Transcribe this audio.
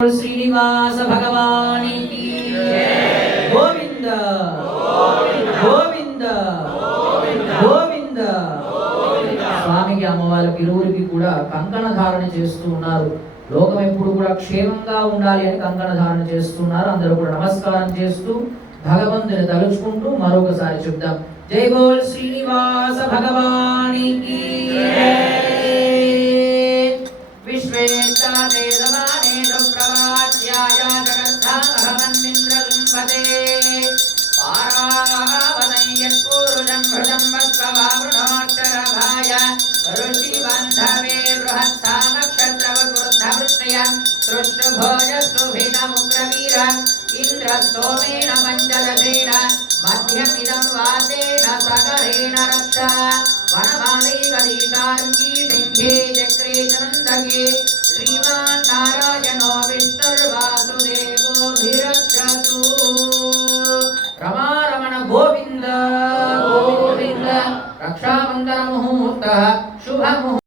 श्रीनिवास भगवान की गोविंद गोविंद गोविंद స్వామికి అమ్మవారికి ఇరువురికి కూడా కంకణ ధారణ చేస్తూ ఉన్నారు. లోకం ఎప్పుడు కూడా క్షేమంగా ఉండాలి అని కంకణ ధారణ చేస్తున్నారు. అందరూ కూడా నమస్కారం చేస్తూ భగవంతుని తలుచుకుంటూ మరొకసారి చెప్దాం. జై బోల్ శ్రీనివాస భగవానికి విశ్వేత్తాతే సమానే ప్రవాచ్యాయ జగద్ధామహమన్మింద్రగుంభతే పారావనయ్యత్పూరుజం భృజం వత్సవామృణోచ్చరభాయ ఋషిబంధవే బృహత్సామక్షత్రవృద్ధవృష్ణయ సృష్టభోజసుభినముగ్రవీర ఇంద్రస్తోమేన పంచదశేన మధ్యమిదం వాసేన సగరేణ రక్ష వనమాలీగదీశార్కీ శంఖే చక్రే చనందకే శ్రీమాన్ నారాయణో విష్ణుర్వాసుదేవోభిరక్షతు. రమారమణ గోవింద గోవింద. రక్షాబంధన ముహూర్త శుభ